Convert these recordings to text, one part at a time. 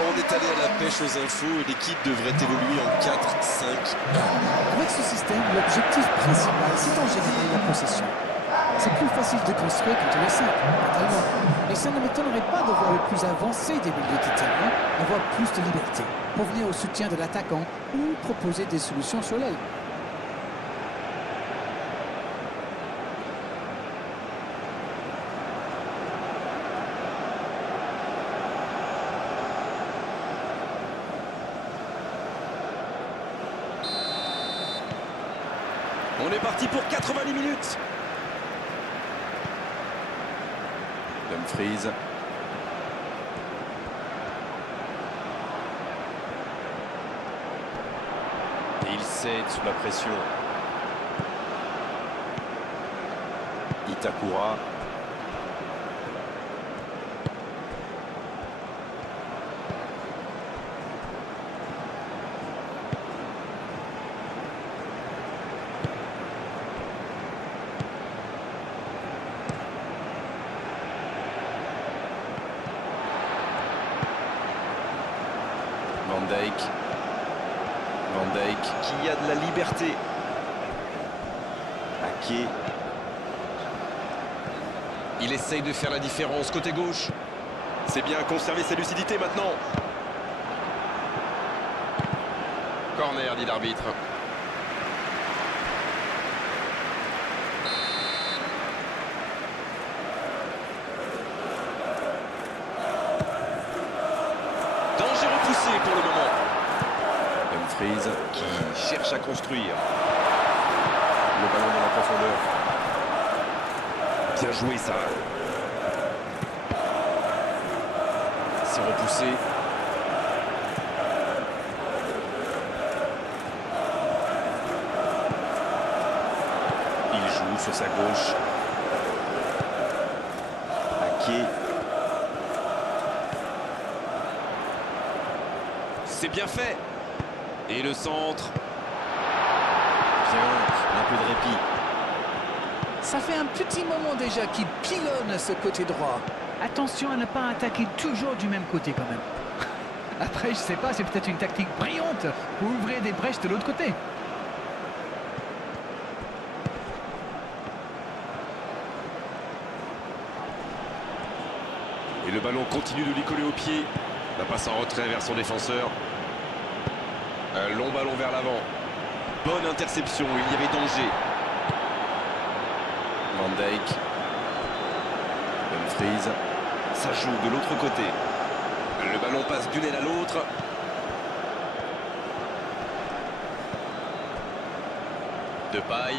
On est allé à la pêche aux infos et l'équipe devrait évoluer en 4-5. Avec ce système, l'objectif principal, c'est en général la possession. C'est plus facile de construire quand on est 5, totalement. Et ça ne m'étonnerait pas de voir le plus avancé des milieux de terrain avoir plus de liberté pour venir au soutien de l'attaquant ou proposer des solutions sur l'aile. On est parti pour 90 minutes. Dumfries. Et il cède sous la pression. Itakura. Van Dijk qui a de la liberté. Ake. Il essaye de faire la différence côté gauche. C'est bien conserver sa lucidité maintenant. Corner, dit l'arbitre. Danger repoussé pour le moment. Dumfries qui cherche à construire. Le ballon dans la profondeur. Bien joué ça. C'est repoussé. Il joue sur sa gauche. Ake. C'est bien fait. Et le centre. Bien, un peu de répit. Ça fait un petit moment déjà qu'il pilonne ce côté droit. Attention à ne pas attaquer toujours du même côté quand même. Après, je sais pas, c'est peut-être une tactique brillante pour ouvrir des brèches de l'autre côté. Et le ballon continue de lui coller au pied. La passe en retrait vers son défenseur. Un long ballon vers l'avant. Bonne interception, il y avait danger. Van Dijk. Dumfries. Ça joue de l'autre côté. Le ballon passe d'une aile à l'autre. Depay.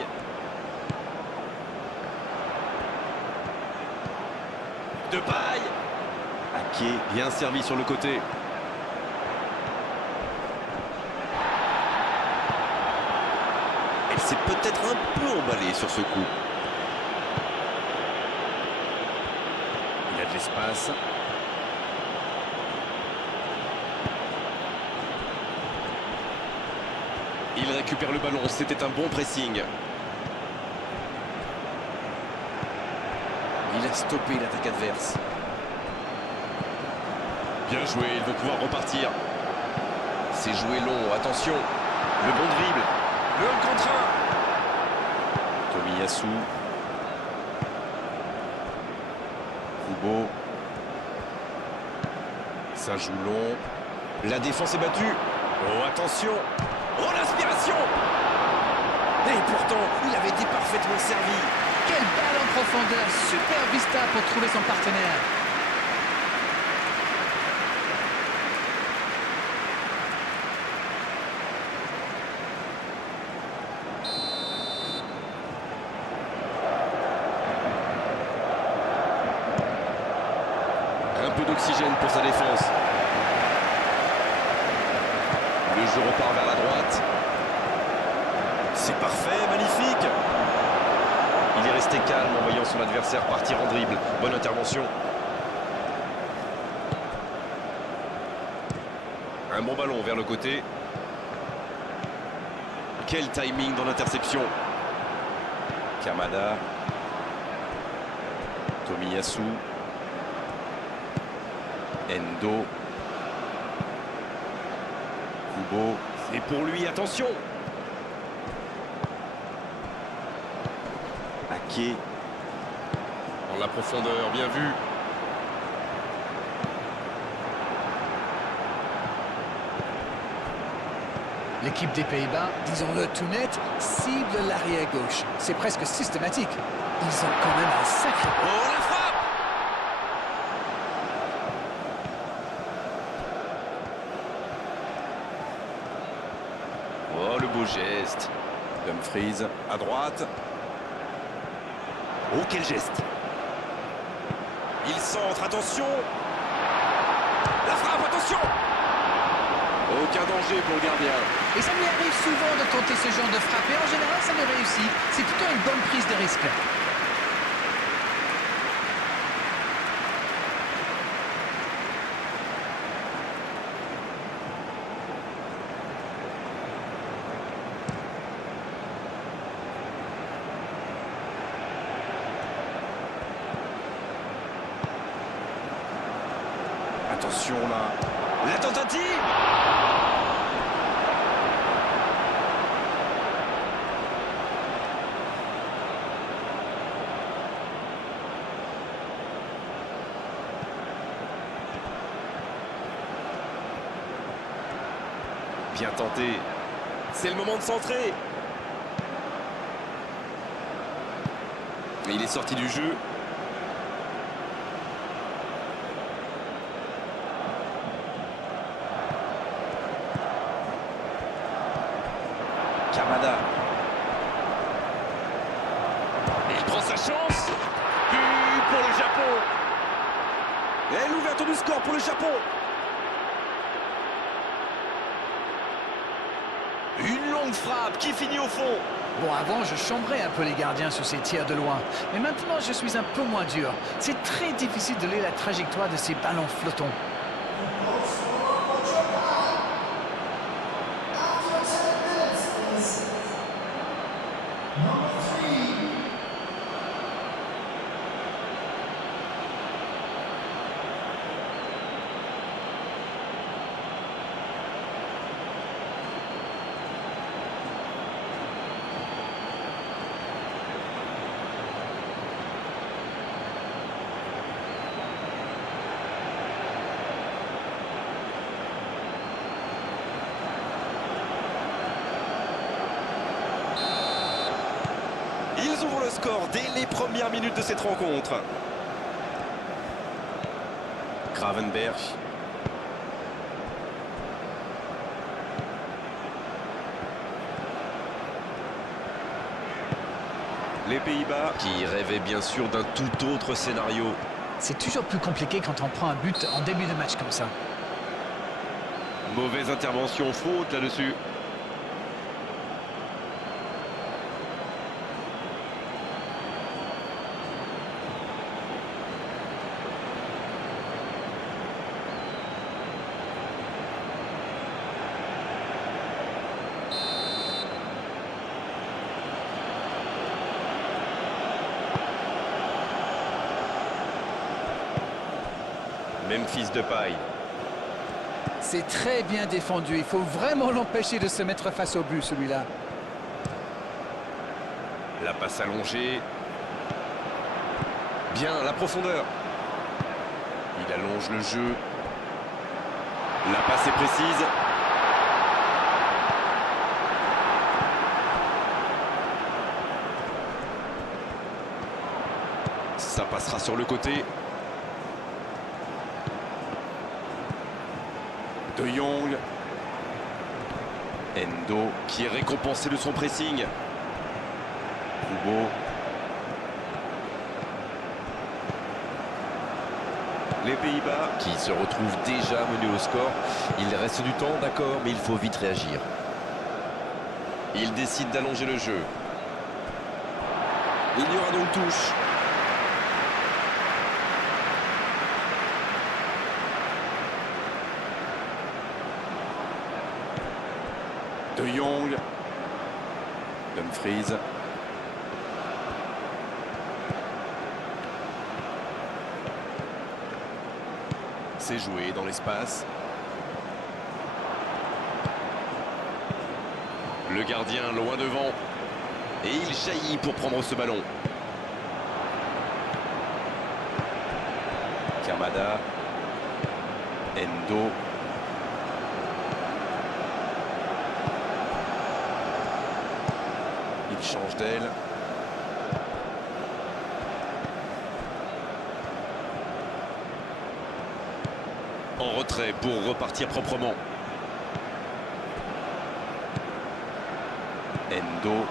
Depay. Ake, bien servi sur le côté. Elle s'est peut-être un peu emballée sur ce coup. Il a de l'espace. Il récupère le ballon, c'était un bon pressing. Il a stoppé l'attaque adverse. Bien joué, ils vont pouvoir repartir. C'est joué long, attention. Le bon dribble. Le 1 contre 1. Tomiyasu. Kubo. Ça joue long. La défense est battue. Oh, attention. Oh, l'inspiration. Et pourtant, il avait été parfaitement servi. Quelle balle en profondeur, super vista pour trouver son partenaire. Un peu d'oxygène pour sa défense. Le jeu repart vers la droite. C'est parfait, magnifique. Il est resté calme en voyant son adversaire partir en dribble. Bonne intervention. Un bon ballon vers le côté. Quel timing dans l'interception. Kamada. Tomiyasu. Endo. Kubo, c'est pour lui, attention. Ake. Dans la profondeur, bien vu. L'équipe des Pays-Bas, disons-le tout net, cible l'arrière gauche. C'est presque systématique. Ils ont quand même un sacré... Oh, la frappe! Oh, le beau geste. Dumfries à droite. Oh, quel geste! Il centre, attention! La frappe, attention! Aucun danger pour le gardien. Et ça lui arrive souvent de tenter ce genre de frappe. Et en général, ça lui réussit. C'est plutôt une bonne prise de risque. Attention là. La tentative! Bien tenté. C'est le moment de centrer. Il est sorti du jeu. Kamada. Il prend sa chance. But pour le Japon. Et l'ouverture du score pour le Japon. Une longue frappe qui finit au fond. Bon, avant, je chambrais un peu les gardiens sur ces tirs de loin. Mais maintenant, je suis un peu moins dur. C'est très difficile de lire la trajectoire de ces ballons flottants. Ils ouvrent le score dès les premières minutes de cette rencontre. Gravenberch. Les Pays-Bas qui rêvaient bien sûr d'un tout autre scénario. C'est toujours plus compliqué quand on prend un but en début de match comme ça. Mauvaise intervention, faute là-dessus. Memphis Depay. C'est très bien défendu. Il faut vraiment l'empêcher de se mettre face au but, celui-là. La passe allongée. Bien, la profondeur. Il allonge le jeu. La passe est précise. Ça passera sur le côté. De Jong. Endo qui est récompensé de son pressing. Kubo. Les Pays-Bas qui se retrouvent déjà menés au score. Il reste du temps, d'accord, mais il faut vite réagir. Il décide d'allonger le jeu. Il y aura donc touche. De Jong. Dumfries. C'est joué dans l'espace. Le gardien loin devant. Et il jaillit pour prendre ce ballon. Kamada. Endo. Il change d'aile. En retrait pour repartir proprement. Endo.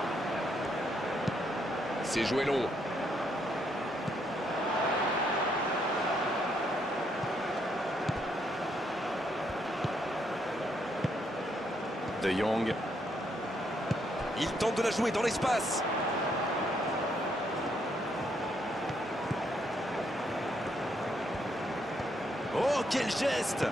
C'est joué long. De Jong. Il tente de la jouer dans l'espace. Oh, quel geste!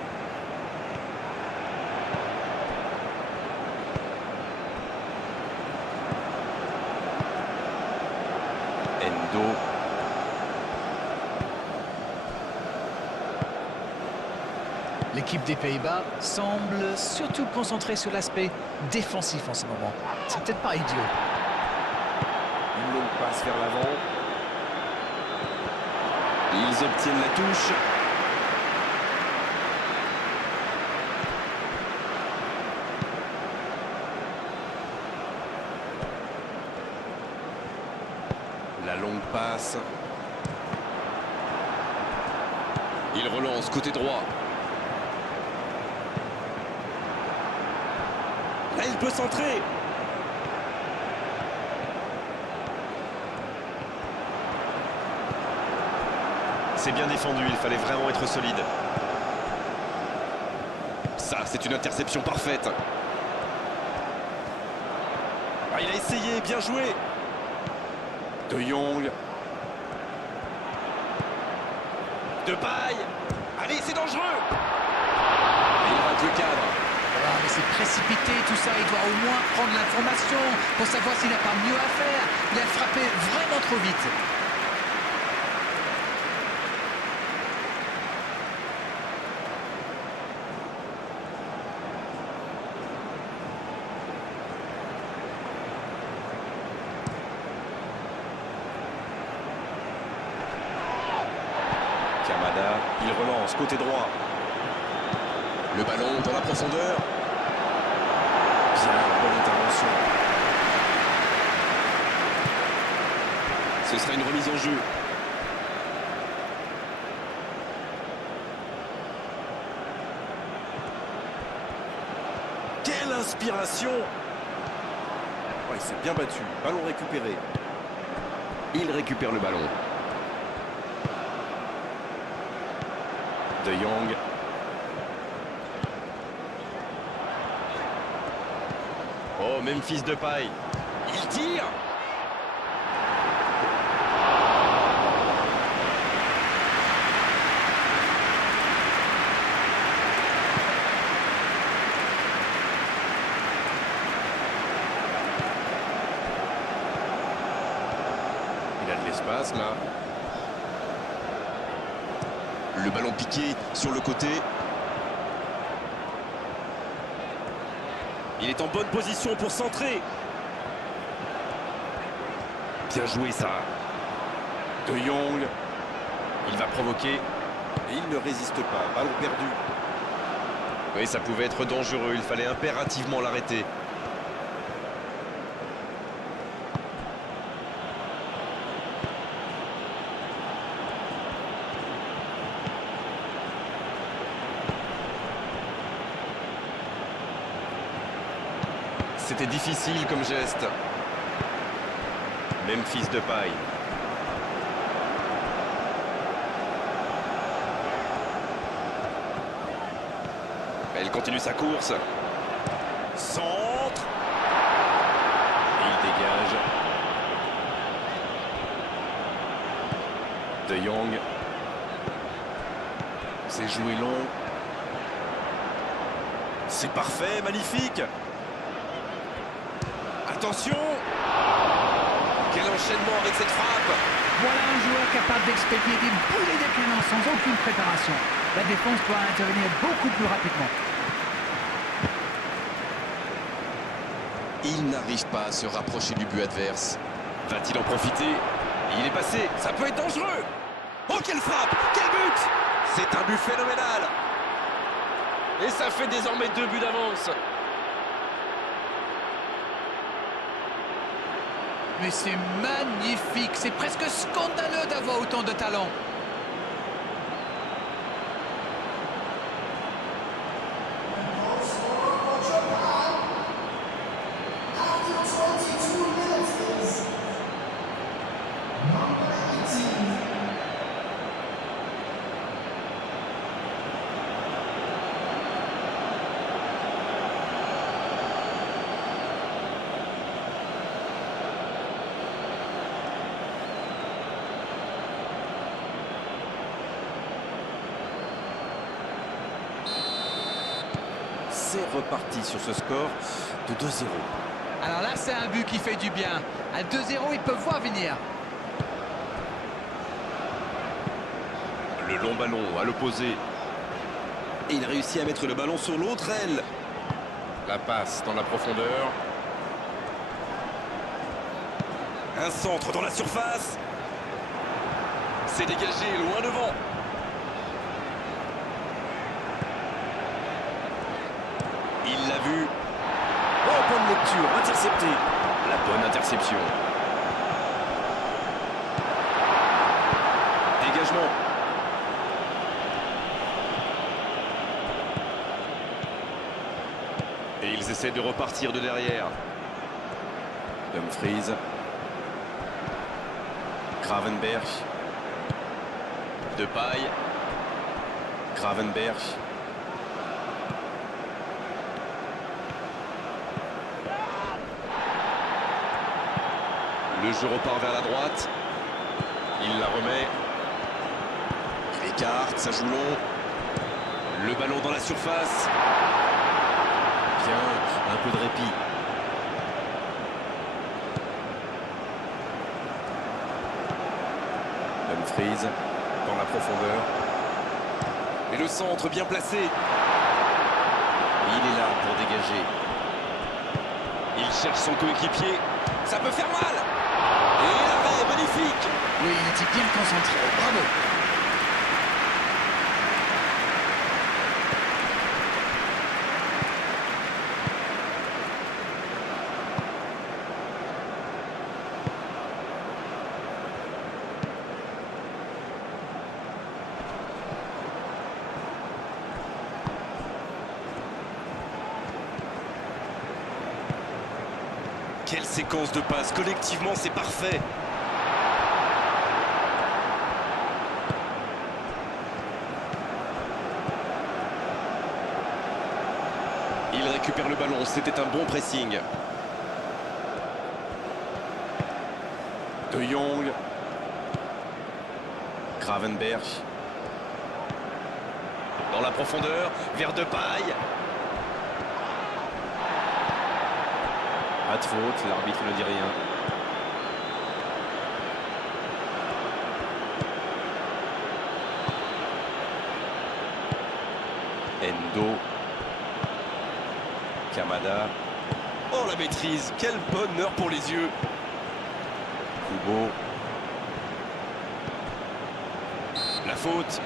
Endo. L'équipe des Pays-Bas semble surtout concentrée sur l'aspect défensif en ce moment. C'est peut-être pas idiot. Une longue passe vers l'avant. Ils obtiennent la touche. La longue passe. Il relance côté droit. Là, il peut centrer. C'est bien défendu, il fallait vraiment être solide. Ça, c'est une interception parfaite. Ah, il a essayé, bien joué. De Jong. De Paille. Allez, c'est dangereux. Il rate le cadre. Ah, mais c'est précipité tout ça, il doit au moins prendre l'information pour savoir s'il n'a pas mieux à faire. Il a frappé vraiment trop vite. Kamada, il relance côté droit. Le ballon dans la profondeur. Bien, bonne intervention. Ce sera une remise en jeu. Quelle inspiration! Ouais, il s'est bien battu. Ballon récupéré. Il récupère le ballon. De Jong. Oh, Memphis Depay. Il tire. Il a de l'espace là. Le ballon piqué sur le côté. Il est en bonne position pour centrer. Bien joué ça. De Jong. Il va provoquer. Et il ne résiste pas. Ballon perdu. Oui, ça pouvait être dangereux. Il fallait impérativement l'arrêter. C'était difficile comme geste. Memphis Depay. Elle continue sa course. Centre. Et il dégage. De Jong. C'est joué long. C'est parfait, magnifique. Attention! Quel enchaînement avec cette frappe! Voilà un joueur capable d'expédier des boulets de canon sans aucune préparation. La défense doit intervenir beaucoup plus rapidement. Il n'arrive pas à se rapprocher du but adverse. Va-t-il en profiter? Il est passé, ça peut être dangereux. Oh, quelle frappe! Quel but! C'est un but phénoménal. Et ça fait désormais 2 buts d'avance. Mais c'est magnifique, c'est presque scandaleux d'avoir autant de talent. C'est reparti sur ce score de 2-0. Alors là, c'est un but qui fait du bien. À 2-0, ils peuvent voir venir. Le long ballon à l'opposé. Et il réussit à mettre le ballon sur l'autre aile. La passe dans la profondeur. Un centre dans la surface. C'est dégagé loin devant. Il l'a vu. Oh, bonne lecture, intercepté. La bonne interception. Dégagement. Et ils essaient de repartir de derrière. Dumfries. Gravenberch. Depay. Gravenberch. Le jeu repart vers la droite. Il la remet. Il écarte, ça joue long. Le ballon dans la surface. Bien, un peu de répit. Dumfries dans la profondeur. Et le centre bien placé. Il est là pour dégager. Il cherche son coéquipier. Ça peut faire mal. Et l'arrêt, magnifique. Oui, il était bien concentré. Bravo. Quelle séquence de passes. Collectivement, c'est parfait. Il récupère le ballon. C'était un bon pressing. De Jong. Gravenberch. Dans la profondeur, vers Depay. Pas de faute, l'arbitre ne dit rien. Endo. Kamada. Oh, la maîtrise, quel bonheur pour les yeux. Kubo. La faute.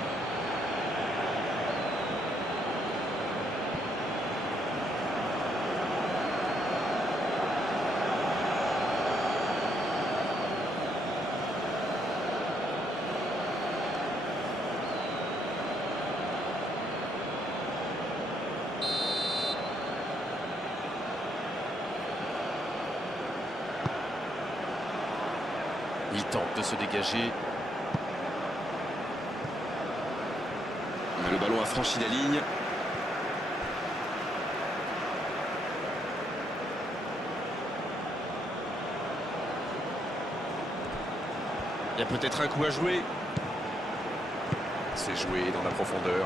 Il tente de se dégager. Mais le ballon a franchi la ligne. Il y a peut-être un coup à jouer. C'est joué dans la profondeur.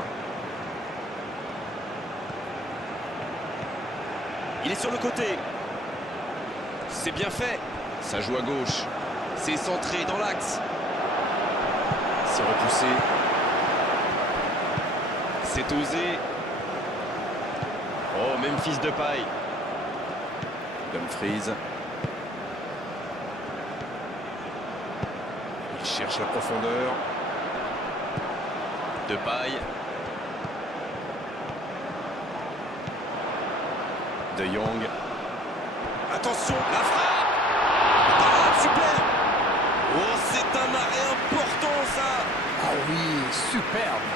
Il est sur le côté. C'est bien fait. Ça joue à gauche. C'est centré dans l'axe. C'est repoussé. C'est osé. Oh, Memphis Depay. Dumfries. Il cherche la profondeur. Depay. De Jong. Attention, la frappe. Ah, super. Oh, c'est un arrêt important, ça. Ah oui, superbe.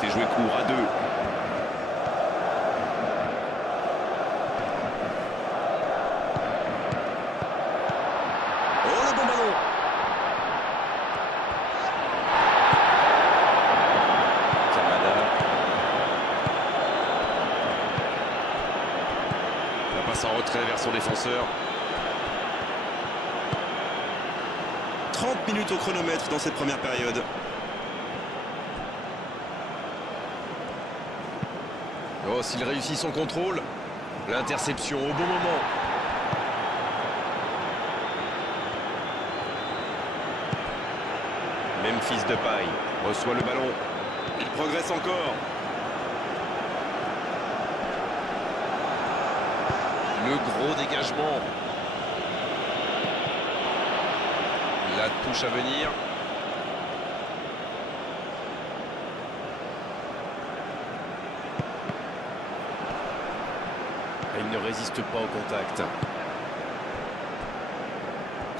C'est joué court à 2. Oh, le bon ballon. Kamada. La passe en retrait vers son défenseur. 30 minutes au chronomètre dans cette première période. Oh, s'il réussit son contrôle, l'interception au bon moment. Memphis Depay reçoit le ballon. Il progresse encore. Le gros dégagement. La touche à venir. Il ne résiste pas au contact.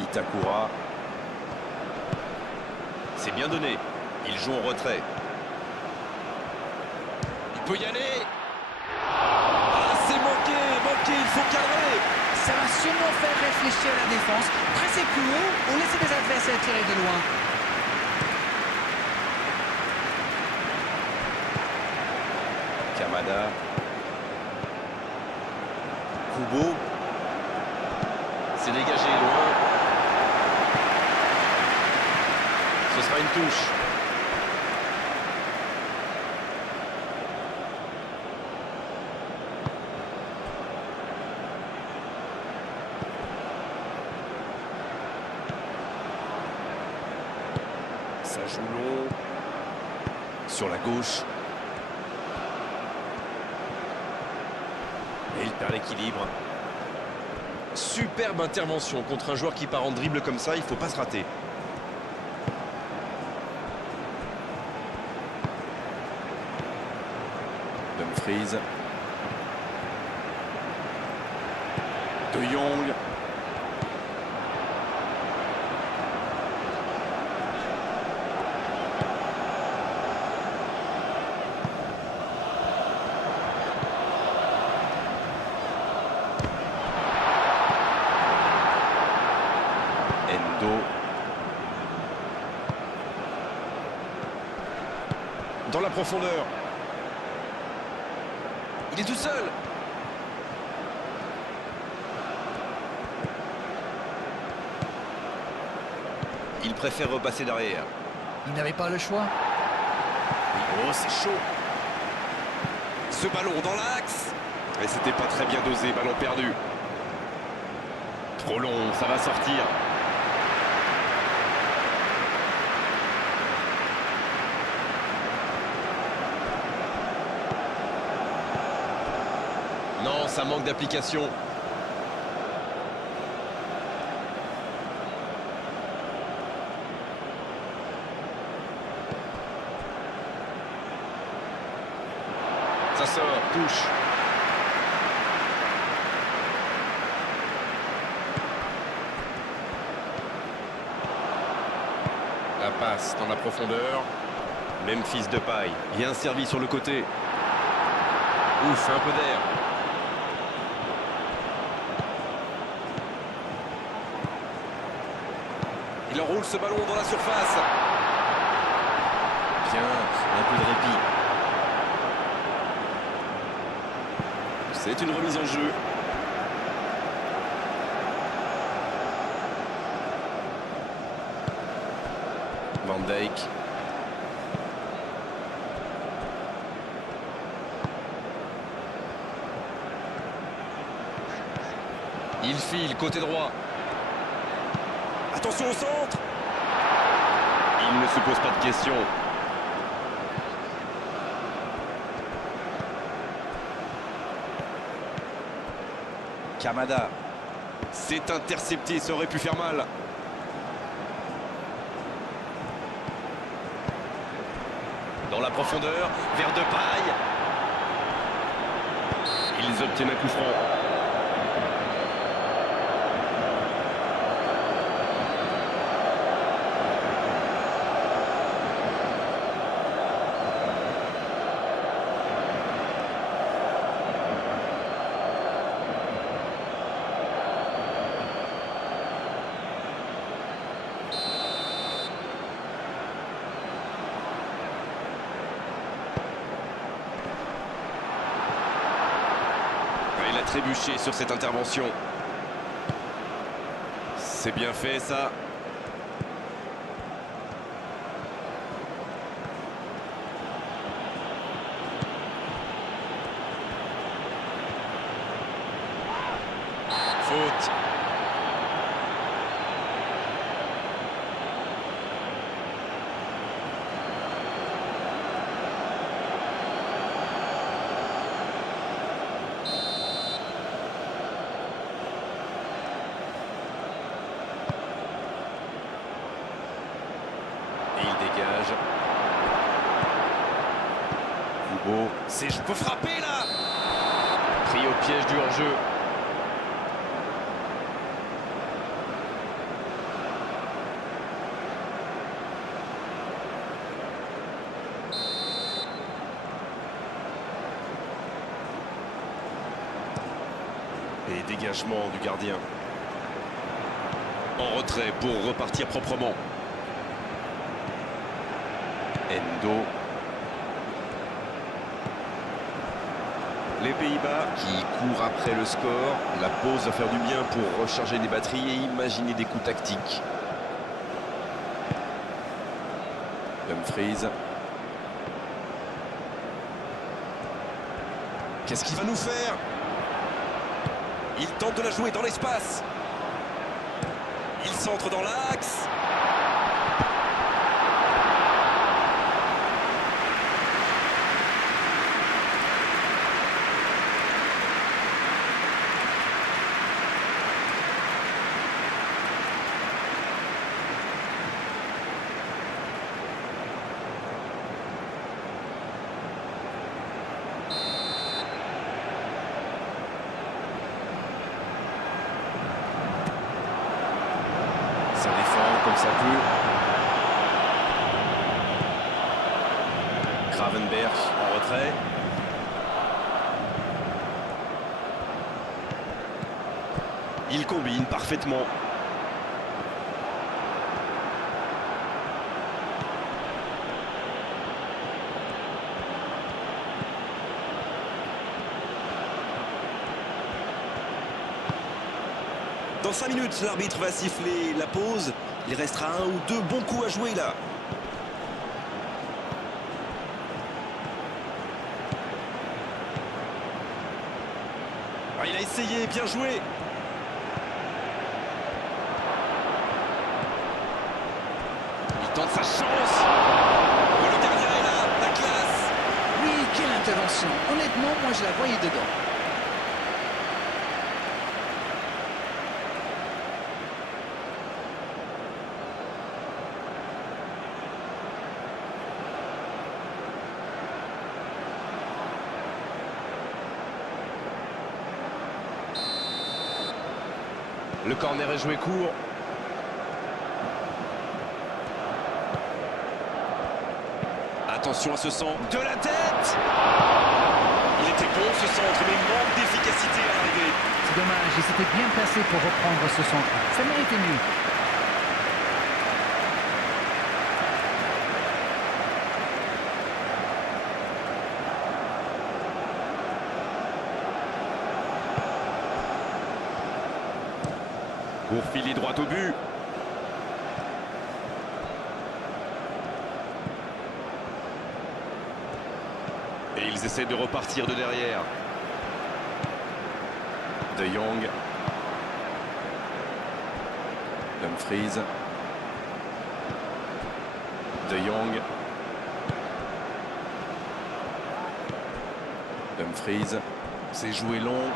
Itakura. C'est bien donné. Il joue en retrait. Il peut y aller. Ah, c'est manqué, il faut cadrer. Ça va sûrement faire réfléchir la défense. Presser plus haut ou laisser les adversaires tirer de loin. Kamada. Kubo. C'est dégagé loin. Ce sera une touche. Ça joue long. Sur la gauche. Et il perd l'équilibre. Superbe intervention contre un joueur qui part en dribble comme ça, il ne faut pas se rater. Dumfries. De Jong. Endo. Dans la profondeur. Il est tout seul. Il préfère repasser derrière. Il n'avait pas le choix. Oh, c'est chaud. Ce ballon dans l'axe. Et c'était pas très bien dosé, ballon perdu. Trop long, ça va sortir. Non, ça manque d'application. Ça sort, touche. La passe dans la profondeur. Memphis Depay. Bien servi sur le côté. Ouf, un peu d'air. Il enroule ce ballon dans la surface. Bien, un peu de répit. C'est une remise en jeu. Van Dijk. Il file côté droit. Attention au centre. Il ne se pose pas de questions. Kamada. C'est intercepté, ça aurait pu faire mal. Dans la profondeur, vers Depay. Ils obtiennent un coup franc. Il a trébuché sur cette intervention. C'est bien fait ça. Faute. Dégage. Hugo, c'est je peux frapper là. Pris au piège du hors-jeu. Et dégagement du gardien. En retrait pour repartir proprement. Endo. Les Pays-Bas qui courent après le score. La pause va faire du bien pour recharger les batteries et imaginer des coups tactiques. Dumfries. Qu'est-ce qu'il va nous faire? Il tente de la jouer dans l'espace. Il centre dans l'axe. Ça défend comme ça peut. Gravenberch en retrait. Il combine parfaitement. Dans 5 minutes, l'arbitre va siffler la pause. Il restera un ou deux bons coups à jouer là. Ah, il a essayé, bien joué. Il tente sa chance. Oh, le gardien est là, la classe. Oui, quelle intervention. Honnêtement, moi je la voyais dedans. Le corner est joué court. Attention à ce centre. De la tête. Il était bon ce centre, mais manque d'efficacité à l'arrivée. C'est dommage, il s'était bien placé pour reprendre ce centre. Ça méritait mieux. Pour filer droit au but. Et ils essaient de repartir de derrière. De Jong. Dumfries. De Jong. Dumfries. C'est joué long.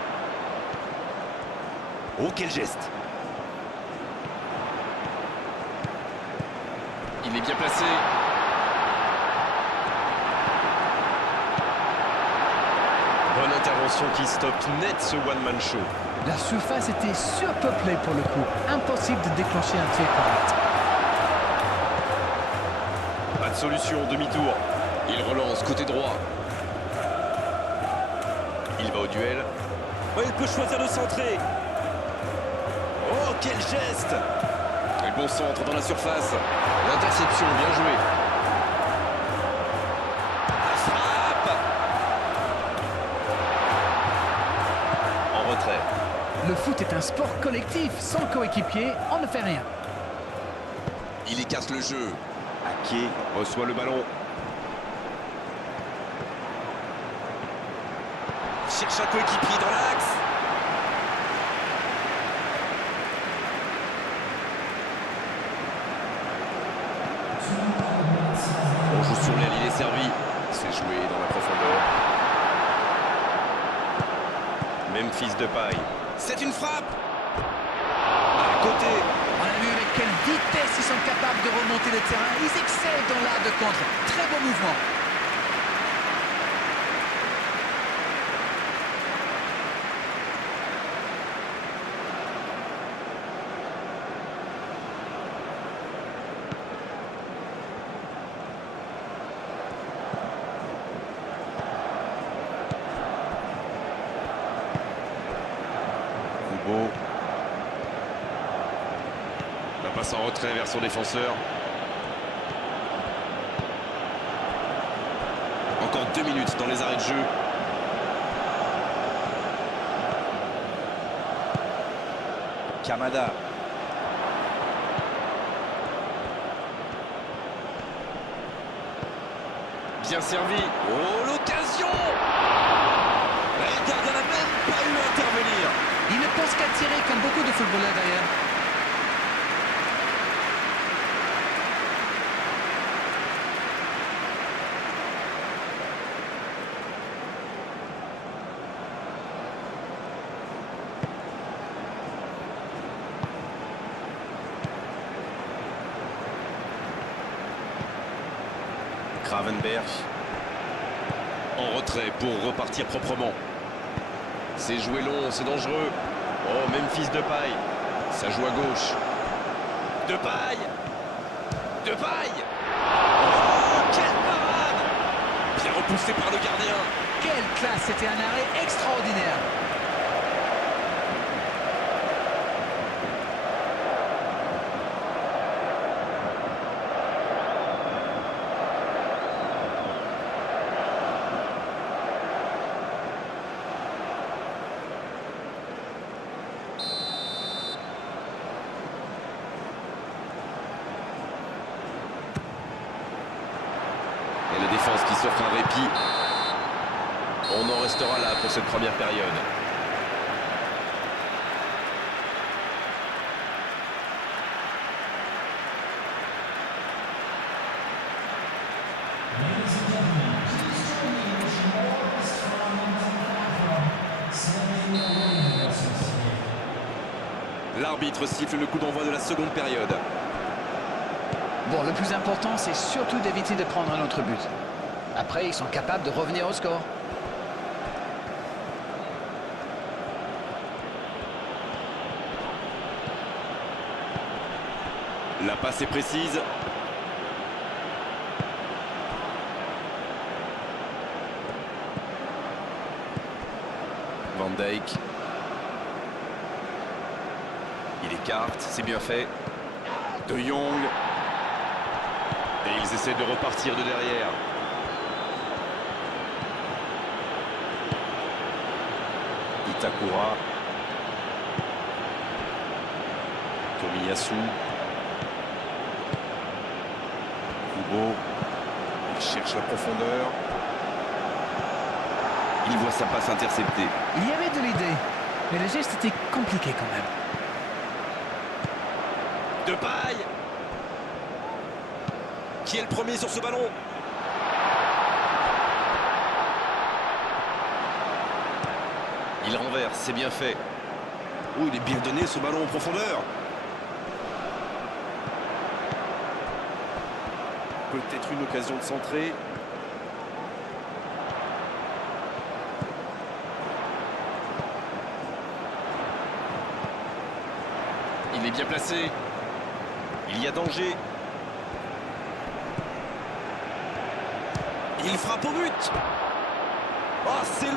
Oh, quel geste! Il est bien placé. Bonne intervention qui stoppe net ce one-man show. La surface était surpeuplée pour le coup. Impossible de déclencher un tir correct. Pas de solution, demi-tour. Il relance côté droit. Il va au duel. Oh, il peut choisir de centrer. Oh, quel geste! Et bon centre dans la surface. L'interception, bien joué. La frappe! En retrait. Le foot est un sport collectif. Sans coéquipier, on ne fait rien. Il écarte le jeu. Ake reçoit le ballon. Cherche un coéquipier dans l'axe. On joue sur l'aile, il est servi. C'est joué dans la profondeur. Memphis Depay. C'est une frappe. À côté. On a vu avec quelle vitesse ils sont capables de remonter le terrain. Ils excellent dans l'art de contre. Très beau mouvement. Kubo. La passe en retrait vers son défenseur. Encore 2 minutes dans les arrêts de jeu. Kamada. Bien servi. Oh, l'occasion! Le gardien n'a même pas eu à intervenir. Il ne pense qu'à tirer comme beaucoup de footballeurs d'ailleurs. Gravenberch. En retrait pour repartir proprement. C'est joué long, c'est dangereux. Oh, Memphis Depay. Ça joue à gauche. Depay. Depay. Oh, quelle parade! Bien repoussé par le gardien. Quelle classe, c'était un arrêt extraordinaire. Et la défense qui s'offre un répit. On en restera là pour cette première période. L'arbitre siffle le coup d'envoi de la seconde période. Bon, le plus important, c'est surtout d'éviter de prendre un autre but. Après, ils sont capables de revenir au score. La passe est précise. Van Dijk. Il écarte, c'est bien fait. De Jong. Et ils essaient de repartir de derrière. Itakura. Tomiyasu. Kubo. Il cherche la profondeur. Il voit sa passe interceptée. Il y avait de l'idée, mais le geste était compliqué quand même. Depay. Qui est le premier sur ce ballon? Il renverse, c'est bien fait. Oh, il est bien donné ce ballon en profondeur. Peut-être une occasion de centrer. Il est bien placé. Il y a danger. Il frappe au but. Oh, c'est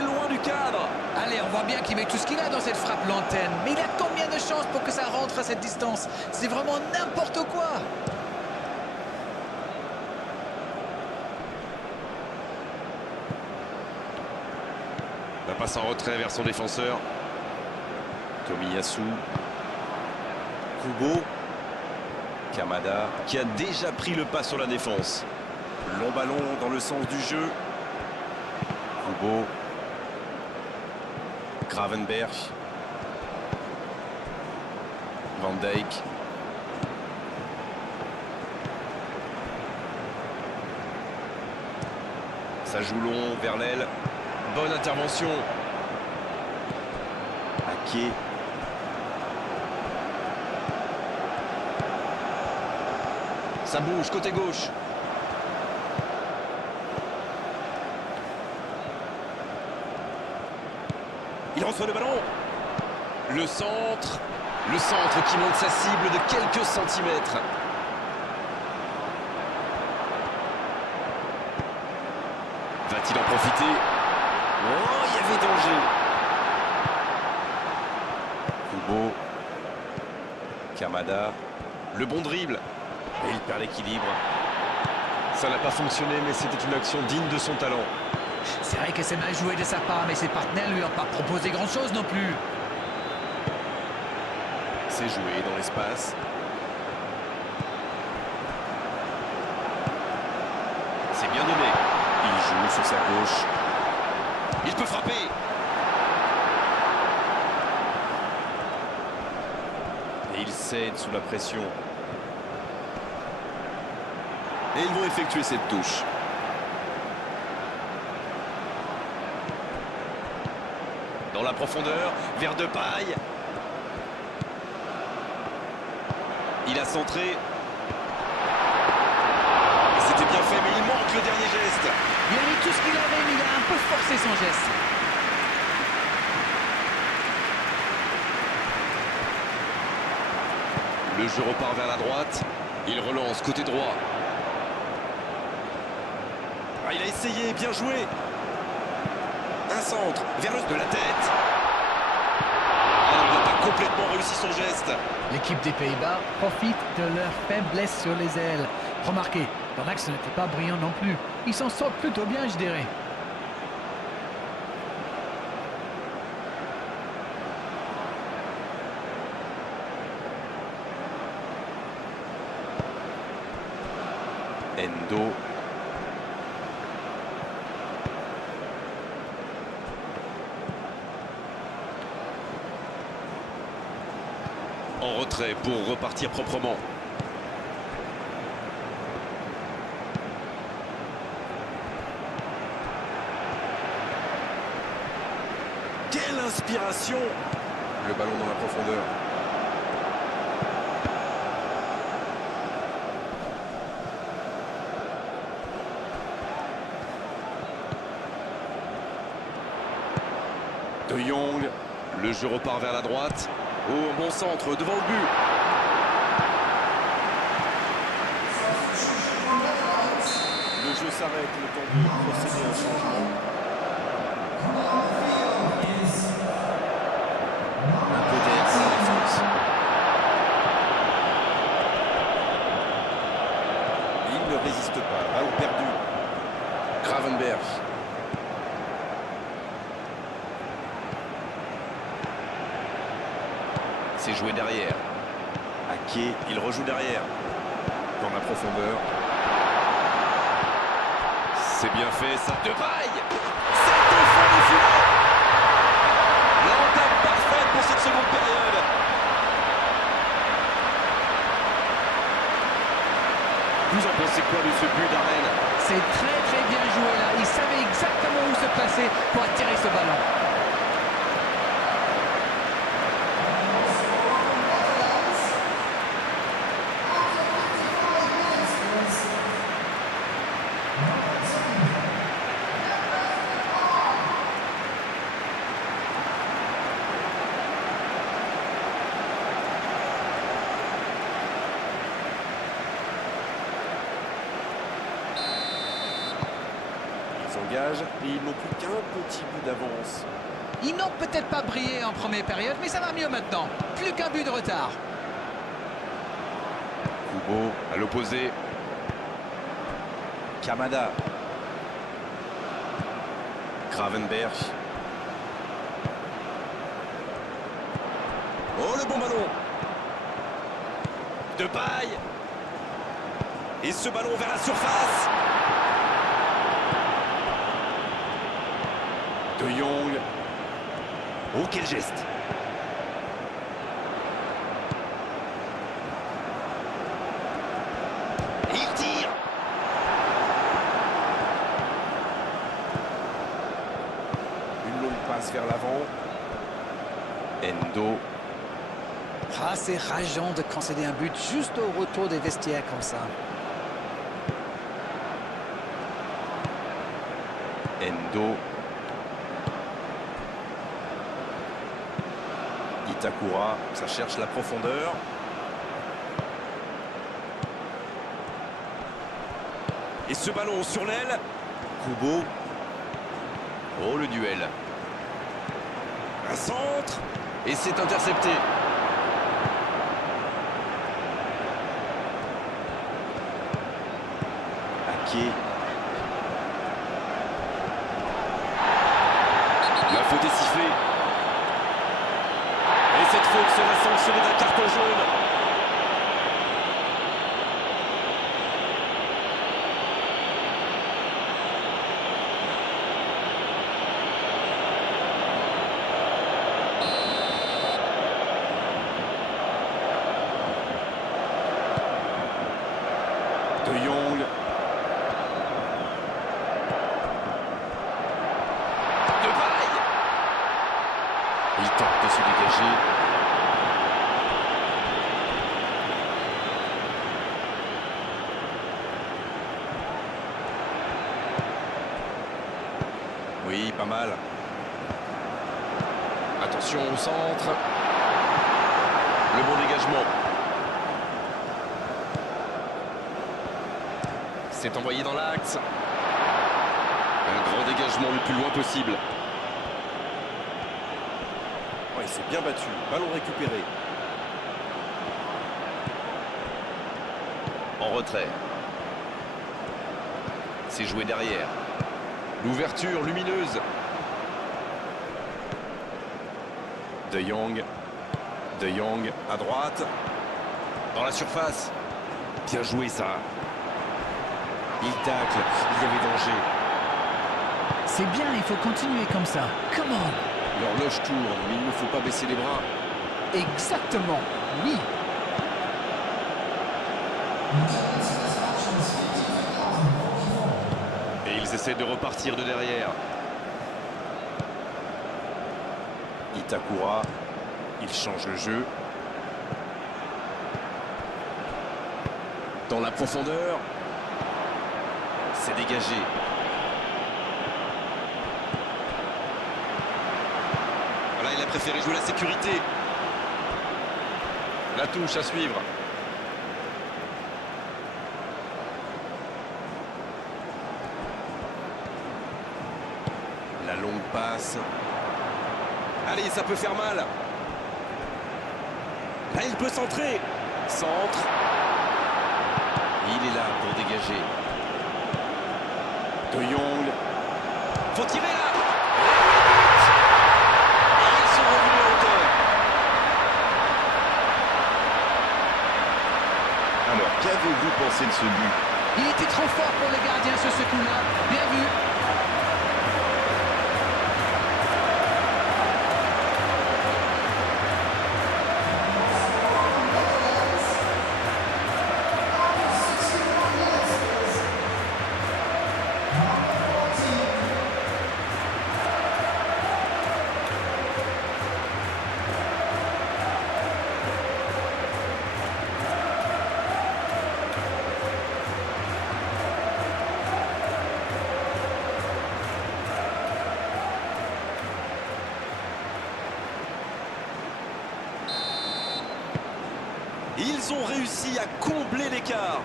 loin du cadre. Allez, on voit bien qu'il met tout ce qu'il a dans cette frappe lointaine. Mais il a combien de chances pour que ça rentre à cette distance? C'est vraiment n'importe quoi. La passe en retrait vers son défenseur. Tomiyasu. Kubo. Kamada, qui a déjà pris le pas sur la défense. Long ballon dans le sens du jeu. Kubo. Gravenberch. Van Dijk. Ça joue long vers l'aile. Bonne intervention. Ake. Ça bouge côté gauche. Il reçoit le ballon. Le centre qui monte sa cible de quelques centimètres. Va-t-il en profiter? Oh, il y avait danger. Kubo. Kamada. Le bon dribble. Et il perd l'équilibre. Ça n'a pas fonctionné, mais c'était une action digne de son talent. C'est vrai que c'est mal joué de sa part, mais ses partenaires lui ont pas proposé grand-chose non plus. C'est joué dans l'espace. C'est bien donné. Il joue sur sa gauche. Il peut frapper. Et il cède sous la pression. Et ils vont effectuer cette touche. Dans la profondeur, vers Depay. Il a centré. Et c'était bien fait, mais il manque le dernier geste. Il a mis tout ce qu'il avait, mais il a un peu forcé son geste. Le jeu repart vers la droite. Il relance côté droit. Ah, il a essayé, bien joué. Un centre, vers le de la tête. Ah, il n'a pas complètement réussi son geste. L'équipe des Pays-Bas profite de leur faiblesse sur les ailes. Remarquez, leur axe n'était pas brillant non plus. Ils s'en sortent plutôt bien, je dirais. Endo. En retrait pour repartir proprement. Quelle inspiration! Le ballon dans la profondeur. De Jong, le jeu repart vers la droite. Oh, un bon centre devant le but. Le jeu s'arrête, le temps de procéder à un changement. Un peu d'air pour la défense. Il ne résiste pas, ballon perdu. Gravenberch. C'est joué derrière. Ake, il rejoue derrière. Dans la profondeur. C'est bien fait, ça. Depay. C'est au fond du filet. L'entame parfaite pour cette seconde période. Vous en pensez quoi de ce but d'Arène? C'est très très bien joué là. Il savait exactement où se placer pour attirer ce ballon. Ils s'engagent et ils n'ont plus qu'un petit bout d'avance. Ils n'ont peut-être pas brillé en première période, mais ça va mieux maintenant. Plus qu'un but de retard. Kubo à l'opposé. Kamada. Gravenberch. Oh, le bon ballon. De paille. Et ce ballon vers la surface. De Jong. Oh, quel geste. Et il tire. Une longue passe vers l'avant. Endo. Ah, c'est rageant de concéder un but juste au retour des vestiaires comme ça. Endo. Itakura, ça cherche la profondeur. Et ce ballon sur l'aile. Kubo. Oh, le duel. Un centre. Et c'est intercepté. Ake. La faute est sifflée. Et cette faute sera sanctionnée d'un carton jaune. De Jong. De Paille. Il tente de se dégager. Oui, pas mal. Attention au centre. Le bon dégagement. C'est envoyé dans l'axe. Un grand dégagement le plus loin possible. Oh, il s'est bien battu. Ballon récupéré. En retrait. C'est joué derrière. L'ouverture lumineuse. De Jong. De Jong à droite. Dans la surface. Bien joué ça. Il tacle. Il y avait danger. C'est bien, il faut continuer comme ça. Come on. L'horloge tourne, mais il ne faut pas baisser les bras. Exactement, oui. Et ils essaient de repartir de derrière. Itakura, il change le jeu. Dans la profondeur. C'est dégagé. Voilà, il a préféré jouer la sécurité. La touche à suivre. La longue passe. Allez, ça peut faire mal. Là, il peut centrer. Centre. Il est là pour dégager. De Jong. Faut tirer là. Et ils sont revenus à hauteur. Alors, qu'avez-vous pensé de ce but? Il était trop fort pour le gardien sur ce coup-là. Bien vu. Ils ont réussi à combler l'écart.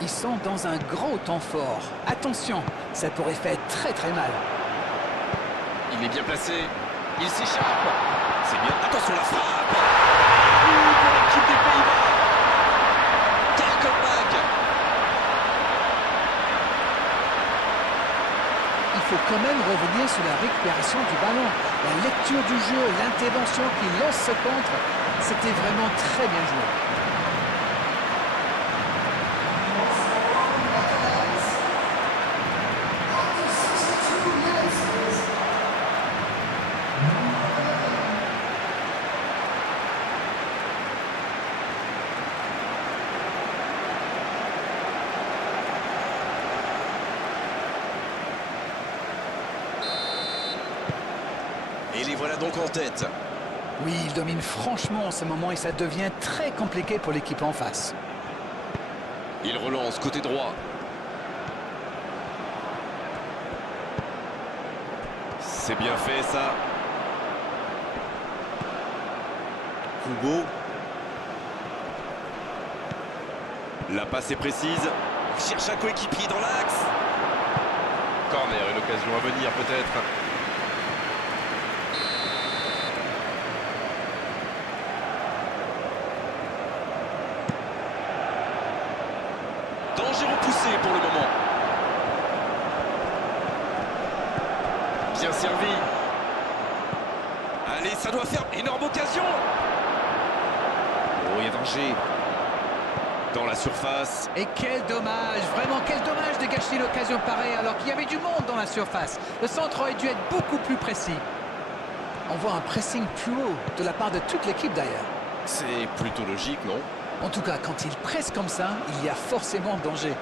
Ils sont dans un gros temps fort. Attention, ça pourrait faire très très mal. Il est bien placé. Il s'échappe. C'est bien. Attention la frappe. Pour l'équipe des Pays-Bas. Quel comeback. Il faut quand même revenir sur la récupération du ballon. La lecture du jeu, l'intervention qui lance ce contre, c'était vraiment très bien joué. Et les voilà donc en tête. Oui, il domine franchement en ce moment et ça devient très compliqué pour l'équipe en face. Il relance côté droit. C'est bien fait ça. Kubo. La passe est précise. Il cherche un coéquipier dans l'axe. Corner, une occasion à venir peut-être. Danger repoussé pour le moment. Bien servi. Allez, ça doit faire énorme occasion. Oh, il y a danger. Dans la surface. Et quel dommage, vraiment quel dommage de gâcher l'occasion pareille alors qu'il y avait du monde dans la surface. Le centre aurait dû être beaucoup plus précis. On voit un pressing plus haut de la part de toute l'équipe d'ailleurs. C'est plutôt logique, non? En tout cas, quand il presse comme ça, il y a forcément danger.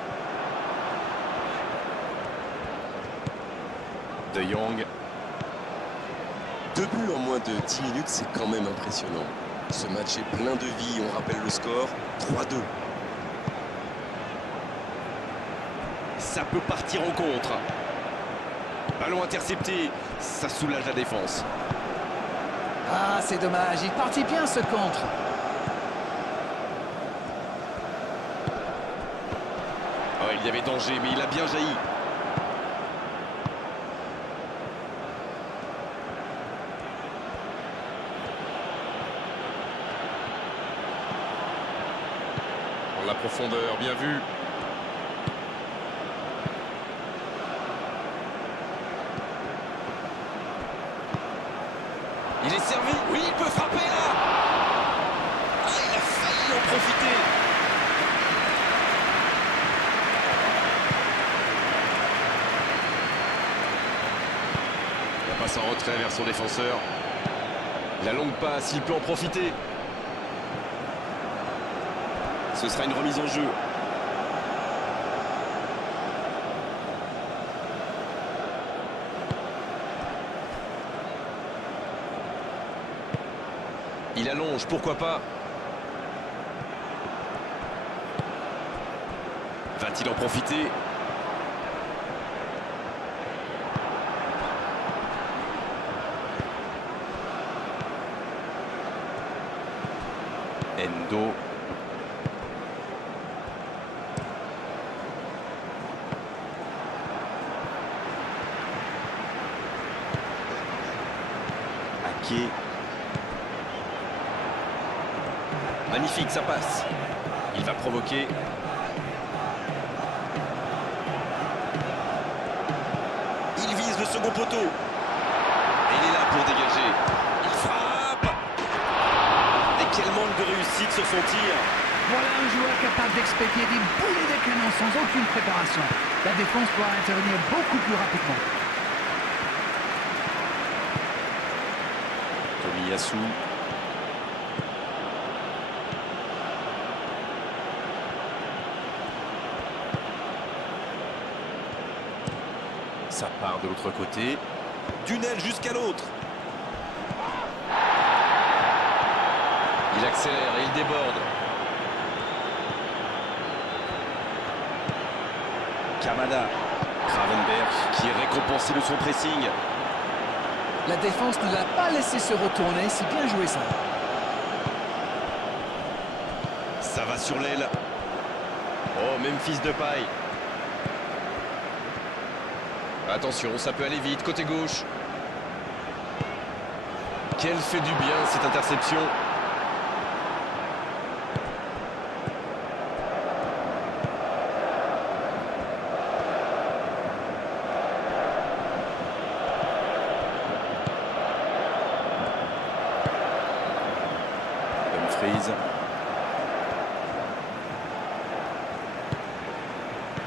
De Jong. 2 buts en moins de 10 minutes, c'est quand même impressionnant. Ce match est plein de vie, on rappelle le score, 3-2. Ça peut partir en contre. Ballon intercepté, ça soulage la défense. Ah, c'est dommage, il partit bien ce contre. Oh, il y avait danger, mais il a bien jailli. Dans la profondeur, bien vu. Il est servi. Oui, il peut frapper là. Ah, il a failli en profiter. La passe en retrait vers son défenseur. La longue passe, il peut en profiter. Ce sera une remise en jeu. Il allonge, pourquoi pas. Va-t-il en profiter? Endo. Ake. Magnifique, ça passe. Il va provoquer. Il vise le second poteau. Et il est là pour dégager. Il frappe. Et quel manque de réussite sur son tir. Voilà un joueur capable d'expédier des boulets de canon sans aucune préparation. La défense pourra intervenir beaucoup plus rapidement. Tomiyasu. Ça part de l'autre côté. D'une aile jusqu'à l'autre. Il accélère et il déborde. Kamada. Gravenberch qui est récompensé de son pressing. La défense ne l'a pas laissé se retourner, c'est bien joué ça. Ça va sur l'aile. Oh, Memphis Depay. Attention, ça peut aller vite, côté gauche. Quelle fait du bien cette interception. Dumfries.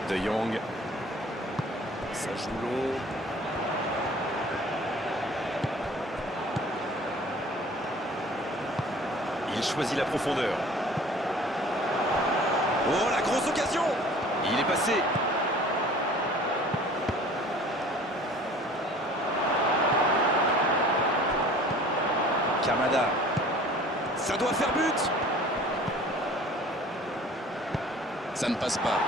De Jong. Ça joue long. Il choisit la profondeur. Oh, la grosse occasion! Il est passé. Kamada. Ça doit faire but! Ça ne passe pas.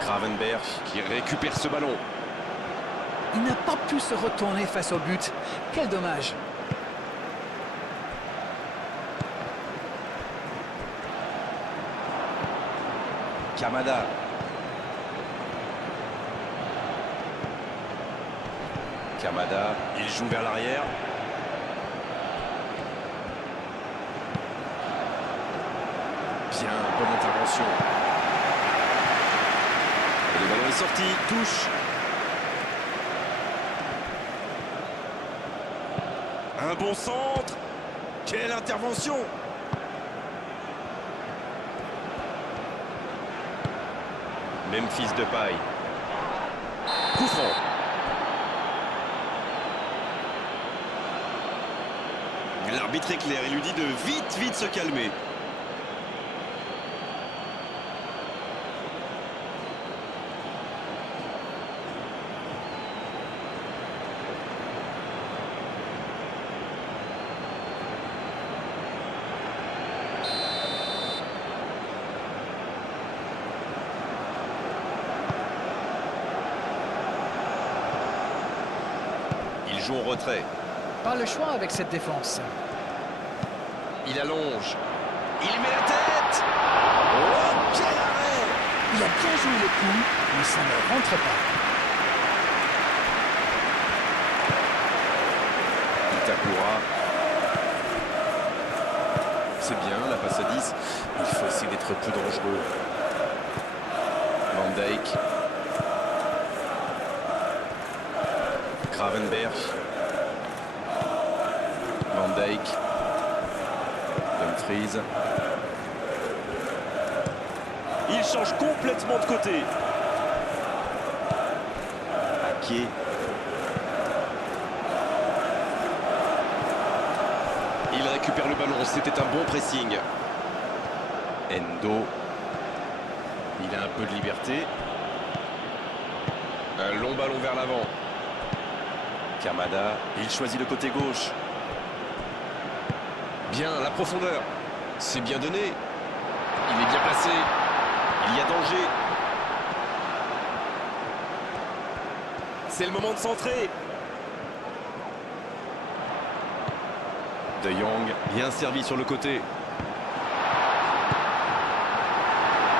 Gravenberch qui récupère ce ballon. Il n'a pas pu se retourner face au but. Quel dommage. Kamada. Kamada, il joue vers l'arrière. Bien, bonne intervention. Et le ballon est sorti, touche. Un bon centre. Quelle intervention! Memphis Depay. Coup franc. L'arbitre est clair, il lui dit de vite se calmer. Il joue en retrait. Pas le choix avec cette défense. Il allonge. Il met la tête. Oh, quel arrêt! Il a bien joué le coup, mais ça ne rentre pas. Itakura. C'est bien, la passe à 10. Il faut essayer d'être plus dangereux. Van Dijk. Gravenberch. Van Dijk. Dumfries. Il change complètement de côté. Ake. Il récupère le ballon, c'était un bon pressing. Endo. Il a un peu de liberté. Un long ballon vers l'avant. Kamada, il choisit le côté gauche. Bien, la profondeur. C'est bien donné. Il est bien placé. Il y a danger. C'est le moment de centrer. De Jong, bien servi sur le côté.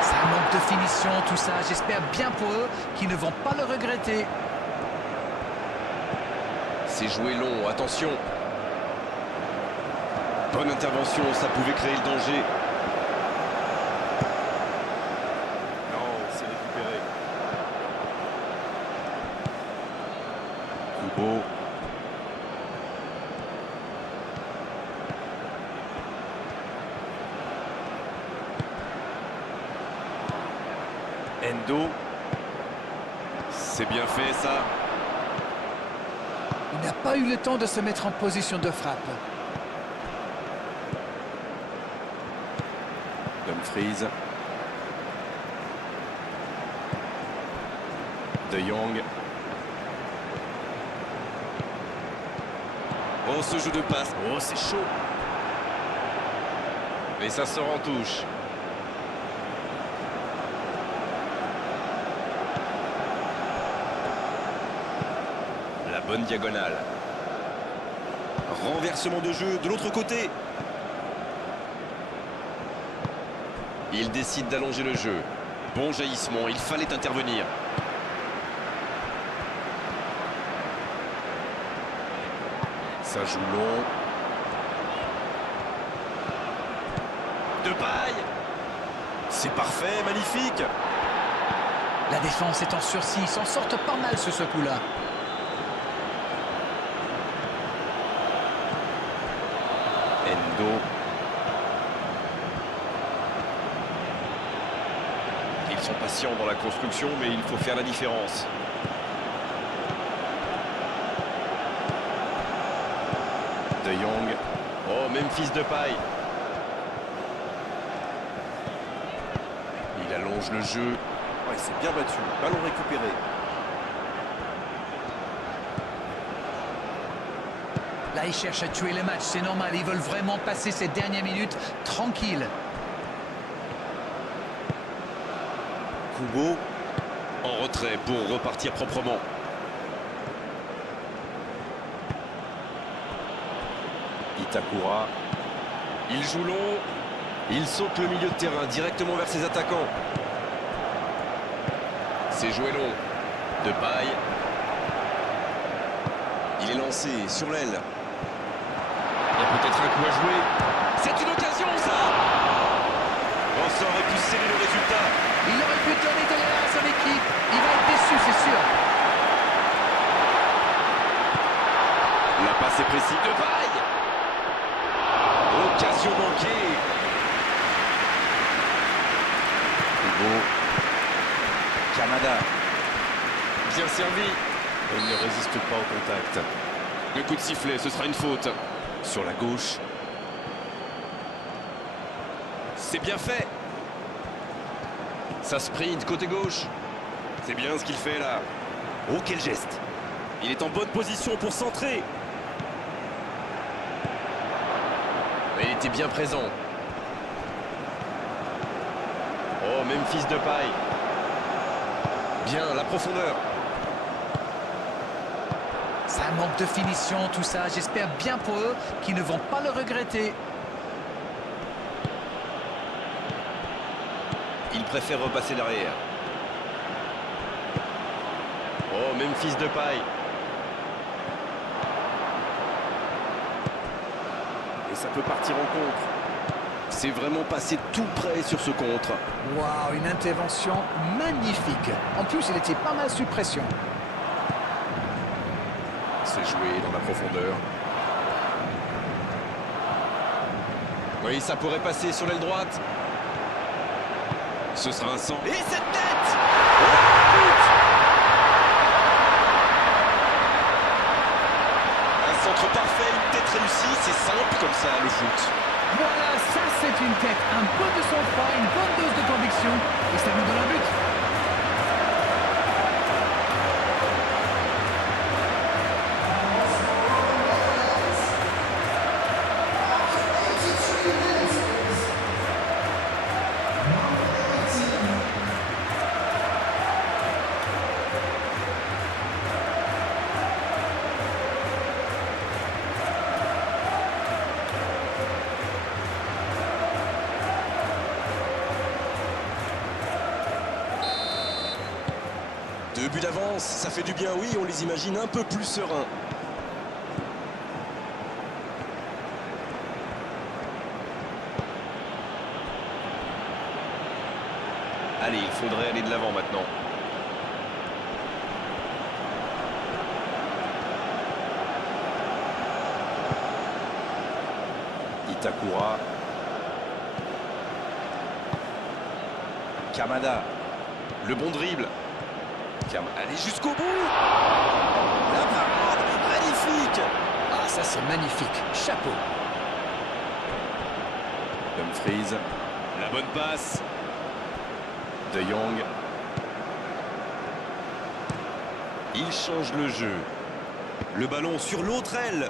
Ça manque de finition, tout ça. J'espère bien pour eux qu'ils ne vont pas le regretter. C'est joué long, attention. Bonne intervention, ça pouvait créer le danger. Non, c'est récupéré. Kubo. Endo. C'est bien fait ça. Il n'a pas eu le temps de se mettre en position de frappe. Dumfries. De Jong. Oh, ce jeu de passe. Oh, c'est chaud. Et ça sort en touche. La bonne diagonale. Renversement de jeu de l'autre côté. Il décide d'allonger le jeu. Bon jaillissement, il fallait intervenir. Ça joue long. De paille. C'est parfait, magnifique. La défense est en sursis, ils s'en sortent pas mal sur ce coup-là. Endo. Ils sont patients dans la construction, mais il faut faire la différence. De Jong. Oh, Memphis Depay. Il allonge le jeu. Oh, il s'est bien battu. Ballon récupéré. Là, ils cherchent à tuer le match, c'est normal. Ils veulent vraiment passer ces dernières minutes tranquilles. Kubo. En retrait pour repartir proprement. Itakura. Il joue long. Il saute le milieu de terrain directement vers ses attaquants. C'est joué long. Depay. Il est lancé sur l'aile. Il y a peut-être un coup à jouer. C'est une occasion, ça. Oh, ça aurait pu sceller le résultat. Il aurait pu donner de l'air à son équipe. Il va être déçu, c'est sûr. La passe est précise. Depay. Occasion manquée. Kubo. Kamada. Bien servi. Il ne résiste pas au contact. Le coup de sifflet, ce sera une faute. Sur la gauche. C'est bien fait. Ça sprint côté gauche. C'est bien ce qu'il fait là. Oh, quel geste. Il est en bonne position pour centrer. Il était bien présent. Oh, Memphis Depay. Bien, la profondeur. Ça manque de finition, tout ça. J'espère bien pour eux qu'ils ne vont pas le regretter. Il préfère repasser derrière. Oh, Memphis Depay. Et ça peut partir en contre. C'est vraiment passé tout près sur ce contre. Waouh, une intervention magnifique. En plus, il était pas mal sous pression. C'est joué dans la profondeur. Oui, ça pourrait passer sur l'aile droite. Ce sera un centre. Et cette tête! Oh, but! Un centre parfait, une tête réussie, c'est simple comme ça le foot. Voilà, ça c'est une tête. Un peu de sang-froid, une bonne dose de conviction. Et ça lui donne un but. Deux buts d'avance, ça fait du bien, oui, on les imagine un peu plus sereins. Allez, il faudrait aller de l'avant maintenant. Itakura. Kamada. Le bon dribble. Allez jusqu'au bout. La parade, magnifique. Ah, ça c'est magnifique. Chapeau. Dumfries. La bonne passe. De Jong. Il change le jeu. Le ballon sur l'autre aile.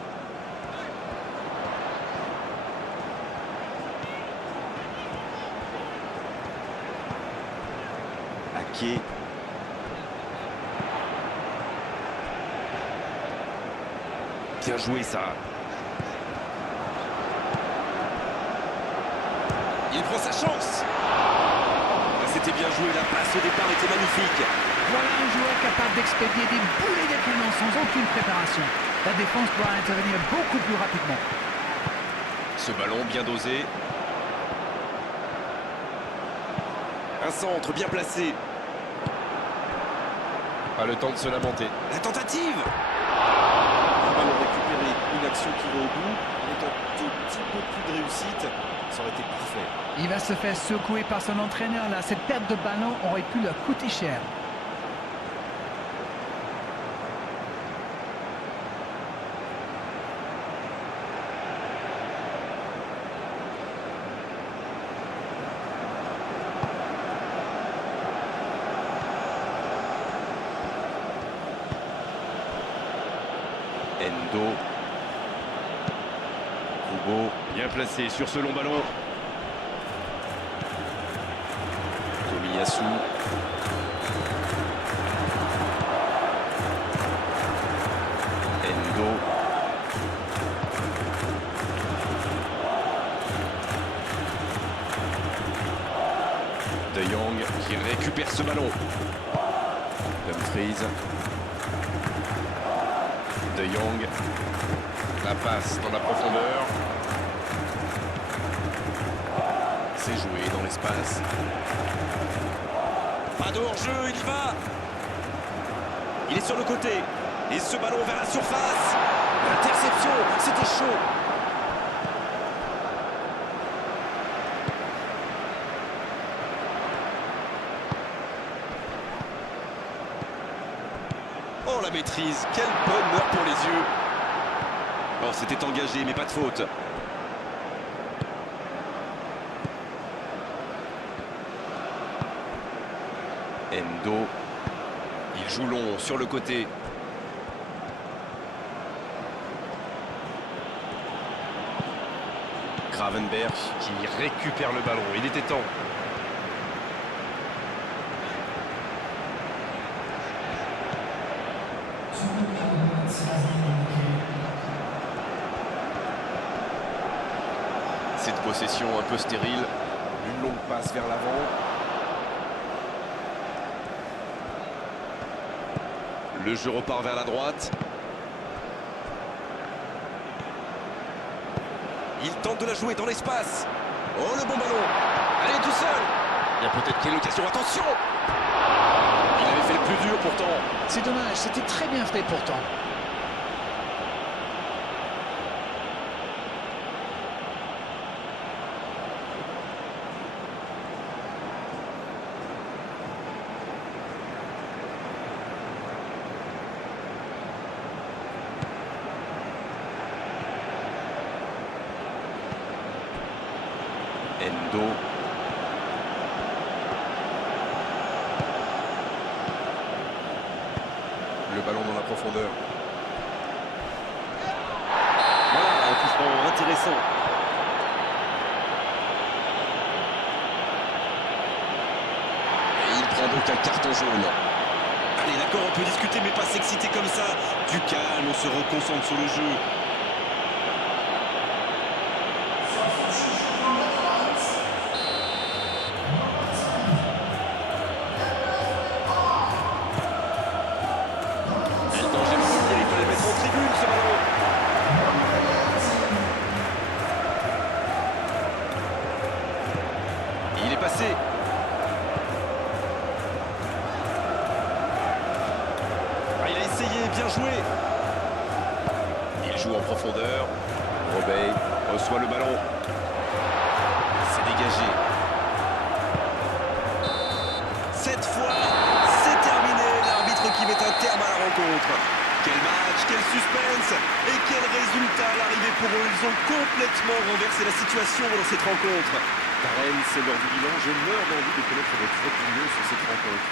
Ake. Bien joué ça. peut-être sa chance. Ah, c'était bien joué, la passe au départ était magnifique. Voilà un joueur capable d'expédier des boulets de canon sans aucune préparation. La défense doit intervenir beaucoup plus rapidement. Ce ballon bien dosé. Un centre bien placé. Pas le temps de se lamenter. La tentative. Un ballon récupéré, une action qui va au bout. Avec un tout petit peu plus de réussite, ça aurait été parfait. Il va se faire secouer par son entraîneur là. Cette perte de ballon aurait pu leur coûter cher. Endo. Kubo, bien placé sur ce long ballon. Tomiyasu. Endo. De Jong qui récupère ce ballon. Dumfries. De Jong, la passe dans la profondeur. C'est joué dans l'espace. Pas de hors-jeu, il y va. Il est sur le côté. Et ce ballon vers la surface. L'interception, c'était chaud. Oh, la maîtrise, quel bonheur pour les yeux. Oh, c'était engagé, mais pas de faute. Endo. Il joue long sur le côté. Gravenberch qui récupère le ballon. Il était temps. Cette possession un peu stérile. Une longue passe vers l'avant. Le jeu repart vers la droite. Il tente de la jouer dans l'espace. Oh, le bon ballon. Allez, tout seul. Il y a peut-être quelle occasion. Attention. Il avait fait le plus dur pourtant. C'est dommage, c'était très bien fait pourtant. Endo. Le ballon dans la profondeur. Voilà, un coup franc intéressant. Et il prend donc un carton jaune. Allez, d'accord, on peut discuter, mais pas s'exciter comme ça. Du calme, on se reconcentre sur le jeu. Il est passé. Ah, il a essayé, bien joué. Il joue en profondeur. Robey reçoit le ballon. C'est dégagé. Cette fois, c'est terminé. L'arbitre qui met un terme à la rencontre. Quel match, quel suspense et quel résultat à l'arrivée pour eux. Ils ont complètement renversé la situation dans cette rencontre. Karen, c'est l'heure du bilan. Je meurs d'envie de connaître votre opinion sur cette rencontre.